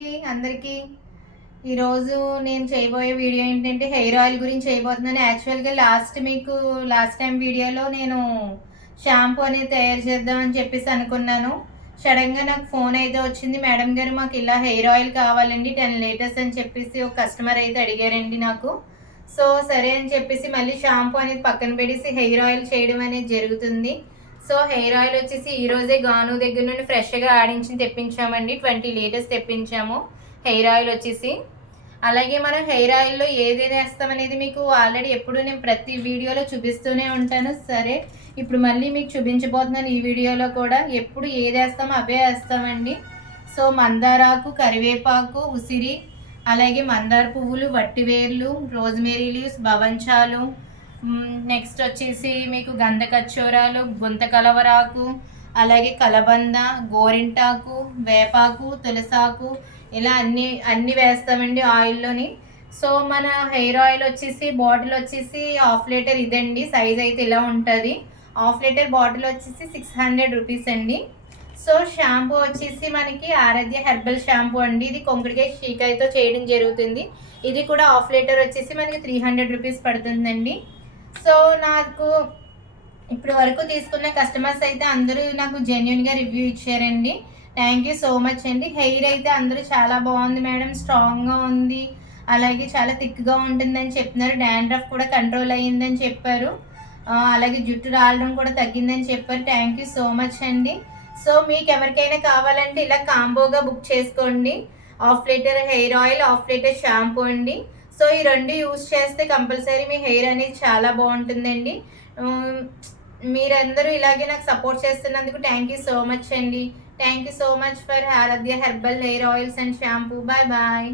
అందరికీ ఈరోజు నేను చేయబోయే వీడియో ఏంటంటే హెయిర్ ఆయిల్ గురించి చేయబోతున్నాను. యాక్చువల్గా లాస్ట్ టైం వీడియోలో నేను షాంపూ అనేది తయారు చేద్దామని చెప్పేసి అనుకున్నాను. సడన్గా నాకు ఫోన్ అయితే వచ్చింది. మేడం గారు మాకు ఇలా హెయిర్ ఆయిల్ కావాలండి 10 లీటర్స్ అని చెప్పేసి ఒక కస్టమర్ అయితే అడిగారండి నాకు. సో సరే అని చెప్పేసి మళ్ళీ షాంపూ అనేది పక్కన పెట్టేసి హెయిర్ ఆయిల్ చేయడం అనేది జరుగుతుంది. సో హెయిర్ ఆయిల్ వచ్చేసి ఈరోజే గాను దగ్గర నుండి ఫ్రెష్గా ఆడించి తెప్పించామండి. 20 లీటర్స్ తెప్పించాము హెయిర్ ఆయిల్ వచ్చేసి. అలాగే మనం హెయిర్ ఆయిల్లో ఏదేది వేస్తామనేది మీకు ఆల్రెడీ ఎప్పుడు నేను ప్రతి వీడియోలో చూపిస్తూనే ఉంటాను. సరే ఇప్పుడు మళ్ళీ మీకు చూపించబోతున్నాను ఈ వీడియోలో కూడా. ఎప్పుడు ఏది వేస్తామో అవే వేస్తామండి. సో మందారాకు, కరివేపాకు, ఉసిరి, అలాగే మందార పువ్వులు, వట్టివేర్లు, రోజ్మేరీ లీవ్స్, బవంచాలు, నెక్స్ట్ వచ్చేసి మీకు గంధకచ్చోరాలు, గుంత కలవరాకు, అలాగే కలబంద, గోరింటాకు, వేపాకు, తులసాకు, ఇలా అన్నీ వేస్తామండి ఆయిల్లోని. సో మన హెయిర్ ఆయిల్ వచ్చేసి బాటిల్ వచ్చేసి 1/2 లీటర్ ఇదండి. సైజ్ అయితే ఇలా ఉంటుంది. 1/2 లీటర్ బాటిల్ వచ్చేసి 600 రూపీస్ అండి. సో షాంపూ వచ్చేసి మనకి ఆరాధ్య హెర్బల్ షాంపూ అండి. ఇది కొంకుడికాయ షీకాయతో చేయడం జరుగుతుంది. ఇది కూడా 1/2 లీటర్ వచ్చేసి మనకి 300 రూపీస్ పడుతుందండి. సో నాకు ఇప్పటి వరకు తీసుకున్న కస్టమర్స్ అయితే అందరూ నాకు జెన్యున్గా రివ్యూ ఇచ్చారండి. థ్యాంక్ యూ సో మచ్ అండి. హెయిర్ అయితే అందరూ చాలా బాగుంది మేడం, స్ట్రాంగ్గా ఉంది, అలాగే చాలా థిక్గా ఉంటుందని చెప్తున్నారు. డాండ్రఫ్ కూడా కంట్రోల్ అయ్యిందని చెప్పారు. అలాగే జుట్టు రాలడం కూడా తగ్గిందని చెప్పారు. థ్యాంక్ యూ సో మచ్ అండి. సో మీకు ఎవరికైనా కావాలంటే ఇలా కాంబోగా బుక్ చేసుకోండి. 1/2 litre hair oil, 1/2 litre shampoo అండి. సో ఈ రెండు యూస్ చేస్తే కంపల్సరీ మీ హెయిర్ అనేది చాలా బాగుంటుందండి. మీరందరూ ఇలాగే నాకు సపోర్ట్ చేస్తున్నందుకు థ్యాంక్ యూ సో మచ్ అండి. Thank you so much for Aaradhya herbal hair oils and shampoo. Bye bye.